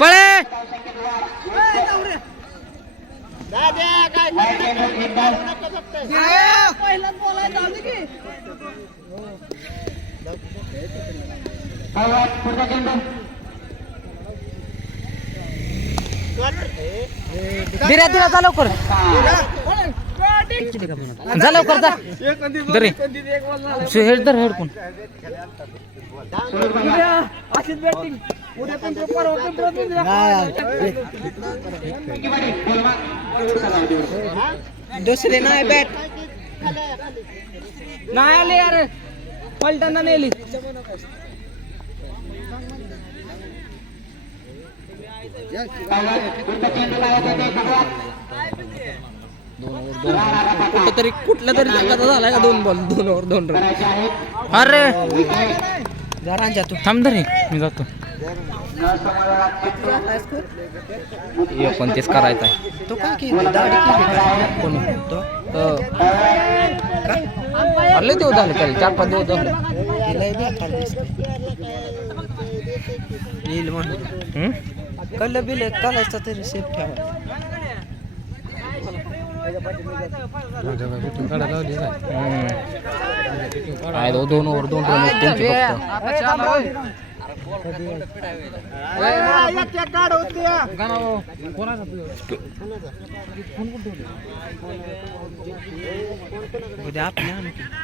पळे दिरा दिरा जा लवकर जा लवकर जा दरे हेड दर हेडकून दुसरे नाही बॅट नाही आले यार पलटाना नेली कुठला तरी झाला का 2 बॉल 2 ओव्हर 2 रन अरे जरा तू थांब रे मी जातो 29 करायचा तो काय केली दाढी केली कोण तो अरे देऊ झालं त्याला 4-5 दिवस झाले येईल म्हणून कल्ल बिल कालायचा तरी सेफ ठेवा काय 2 ओव्हर 2 रन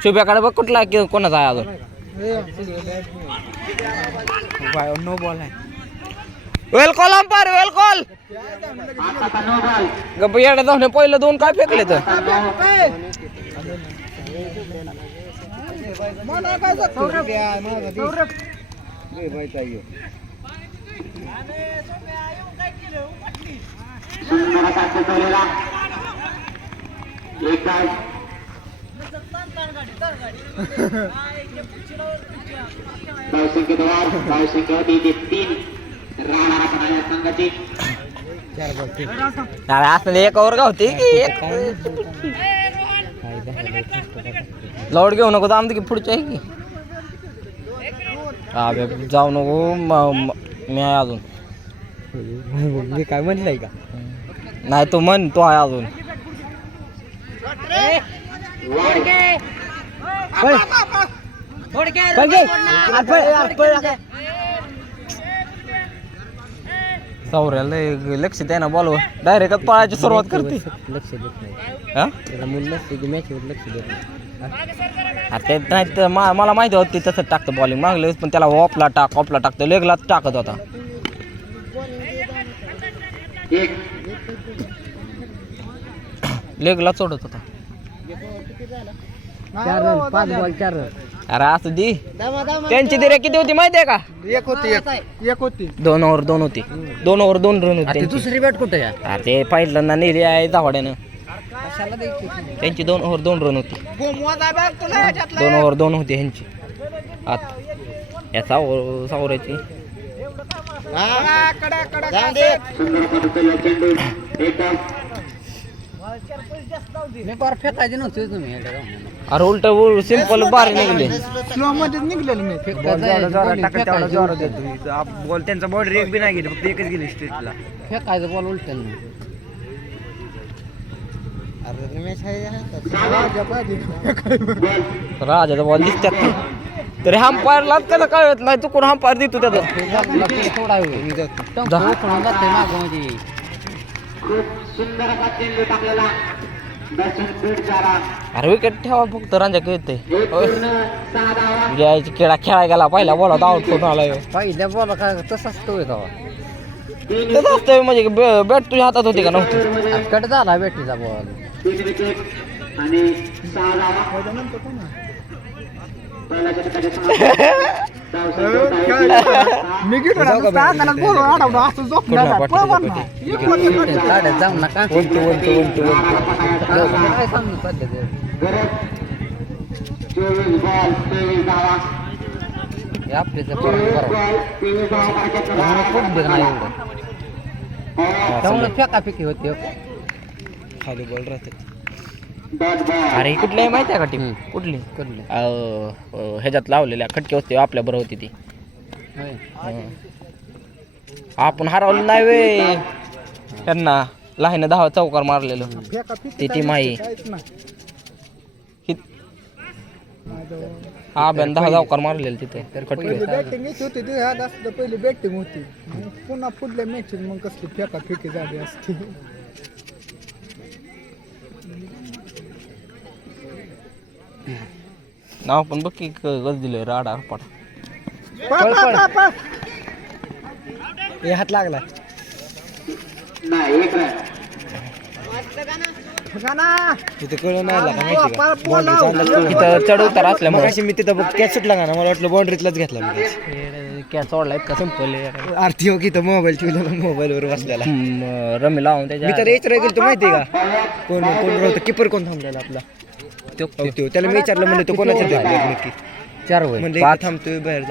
शुभ्याकडे बघ कुठला कोणाचा आहे अजून नो बॉल आहे वेल कॉल अंपायर वेल कॉल गप्प येडा जाऊन पहिलं 2 काय फेकले तर असं 1 ओव्हर का होती की लॉड घेऊ नको तर आमचं की पुढच्या आहे की जाऊ नको मी आहे अजून मी काय म्हणलंय का नाही तो म्हण तो आहे अजून सौऱ्याला लक्ष द्या ना बॉलवर डायरेक्ट पळायची सुरुवात करते लक्ष देत नाही त्याला मूल नसते की मॅचवर लक्ष देत नाही नाही तर मला माहिती होती तसं टाकतं बॉलिंग मागलं पण त्याला ऑफला टाकतो लेगला टाकत होता लेगला सोडत होता 4 रन 5 बॉल 4 रन अरे असं दी त्यांची दिरे किती होती माहिती आहे का 1 होती 2 ओव्हर 2 होती 2 ओव्हर 2 रन होती दुसरी बॅट कुठे अरे ते पहिल्यांदा नेली आहे धावड्यानं त्यांची 2 ओव्हर 2 रन होती 2 ओव्हर 2 होती ह्यांची आता याचा सावऱ्याची फेकायचे नव्हते तुम्ही अरे उलट सिंपल बार निघले स्लो मध्ये निघलेलं मी बॉल त्यांचा बॉर्डर एक बी नाही गेली फक्त एकच गेली स्ट्रेटला फेकायचं बॉल उलट राजाचा बॉल दिसतात तरी अंपायरला त्याला कळत नाही तू कोण अंपायर देतो त्याचा अरे विकेट ठेवा फक्त रांजा खेळते घ्यायची खेळा खेळायला गेला पहिल्या बॉलात आउट करून आला पहिल्या बॉला काय तसं असतोय का तसं असतोय म्हणजे बॅट तुझ्या हातात होती का नव्हती कट झाला बॅटरीचा बॉल जाऊ नका फेकाफेकी होते खाली बॉल राहते अरे कुठली आहे माहिती आहे का टीम कुठली ह्याच्यात लावलेल्या खटके होते आपल्या बरोबर होती ती आपण हरवलं नाही वे त्यांना लहान 10 चौकार मारलेलं ती टीम आहे हा बॅन 10 चौकार मारलेलं तिथे बॅटिंग होती पहिली बॅटिंग होती पुन्हा पुढल्या मॅचेस मग कसली फेका फेकी झाली असते नाव पण बघ की गज दिलंय राडा पड हात लागला तिथे कळून नाही तिथं चढ उतार असल्यामुळे मी तिथं कॅच सुटला का ना मला वाटलं बाउंड्रीतलाच घेतला कॅच सोडला इतका संपल आरती हो की मोबाईल ठेवलेला मोबाईलवर बसलेला रमी लावून त्याच्या मी तर याच गेलो माहितीये का कोण कोण होतं किपर कोण थांबलेला आपला तो त्याला मी विचारलं म्हणजे तो कोणाचा नक्की 4 वय म्हणजे थांबतोय बाहेर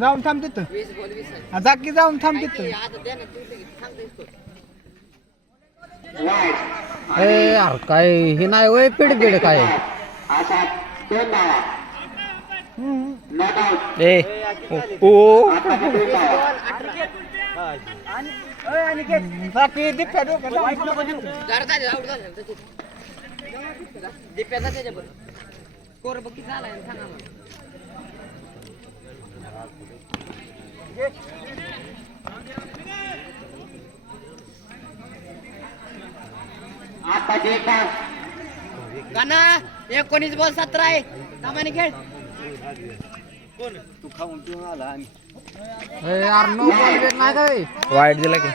जाऊन थांब तिथं जागी जाऊन थांब तिथं यार काय हे नाही वय पेड पेड काय ए ओ गाना 19 बॉल 17 आहे सामान्य खेळ तू खाऊन पिऊन आला आणि वाईट दिला की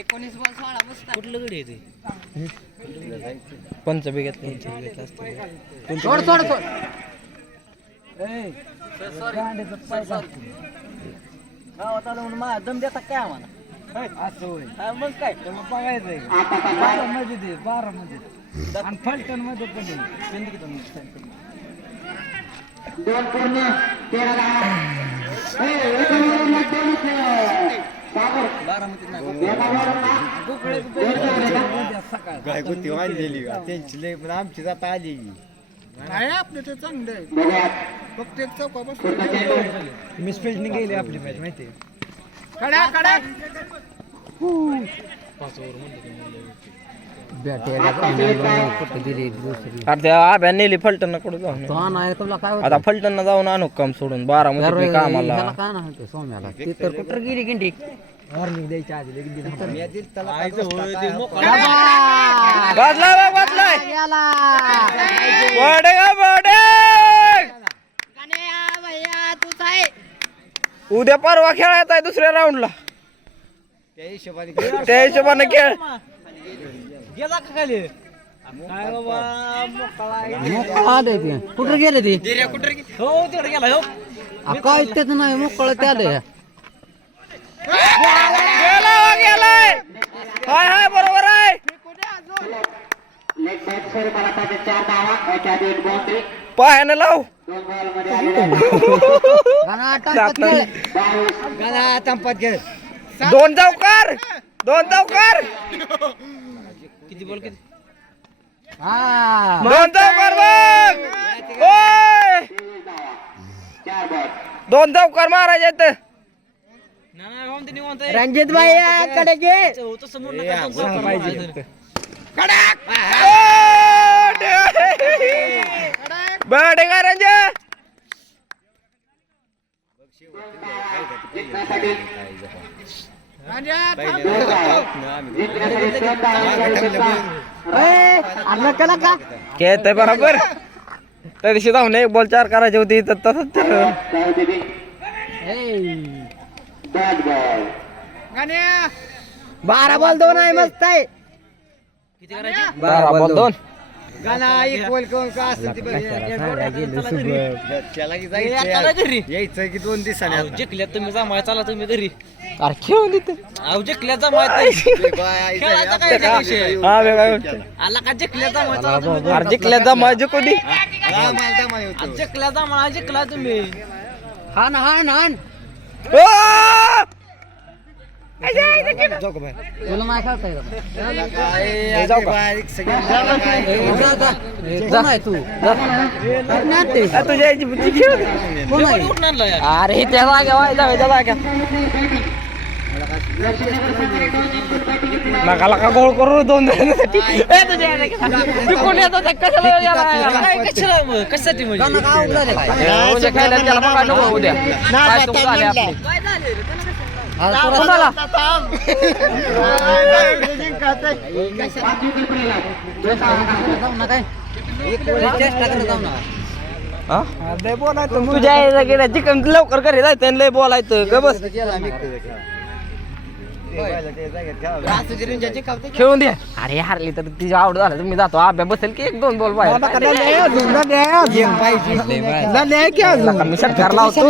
19 बॉल 16 मस्त कुठलं गडी येते पंच बिघेतलं सोड सोड सोड गावात आलं म्हणून मला दम देता काय आम्हाला असं होय मग काय मग बघायचंय 12 मध्ये दे 12 मध्ये आणि फलटण मध्ये पण गायकोती वाजलेली त्यांची लय पण आमची जाता आली नाही आपले ते चांगले फक्त एक चौका बस मिसफिल्डने गेली आपली मॅच माहिती कडा कडा अरे त्या आब्या नेली फलटण कुठं जाऊन आता फलटण जाऊन आणू काम सोडून 12 मध्ये कामाला ती तर कुठं गेली गिंडी वॉर्निंग द्यायची आधी वाजलाय बडे बडे गाण्या भैया तूच आहे उद्या परवा खेळायचा आहे दुसऱ्या राऊंडला त्या हिशोबाने त्या हिशोबाने खेळ गेला का खाली काय बाबा कुठं गेले ती हो तिकडे गेला हो काय त्याच नाही मोकळं त्याला गेलाय हाय हाय बरोबर आहे पायानं लाव गाणा तंपात घे 2 चौकार 2 चौकार किती बॉल किती 2 चौकार बघ ओय 2 चौकार मारायचे आहेत रणजित भाई कडे घे बडे का रंजे खेळतय बरोबर त्या दिवशी जाऊन 1 बॉल 4 करायची होती तर तसंच 12 बॉल 2 आहे मस्त आहे 12 बॉल 2 गाणा एक बॉल कोण का असं ती त्याला की यायचं की 2 दिवसांनी जिंकल्यात तुम्ही जमाय चला तुम्ही घरी अरे खेळून देते अहो जिंकल्यात जमाय आला का जिंकल्यात जमाय चला अरे जिंकल्या जमा जिंकून जिंकल्या जमा जिंकला तुम्ही हान हान हान जाऊ का बाहेर तुला नाही खेळता येत जाऊ का कोण आहे तू तुझ्या याची बुद्धी खेळ कोण आहे अरे त्या जाग्या त्या जाग्या नका गोळ करू 2 जणांसाठी कोण येतो कशासाठी म्हणजे उद्या खेळायला त्याला बघायला नको उद्या काय चूक झाली आपली कोणाला तुझ्या चिकन लवकर घरी जायचं लय बोलायचं ग बस खेळून द्या अरे हारली तर तिची आवड झालं तुम्ही जातो अभ्या बसेल की 1-2 बॉल पाहिजे मी षटकार लावतो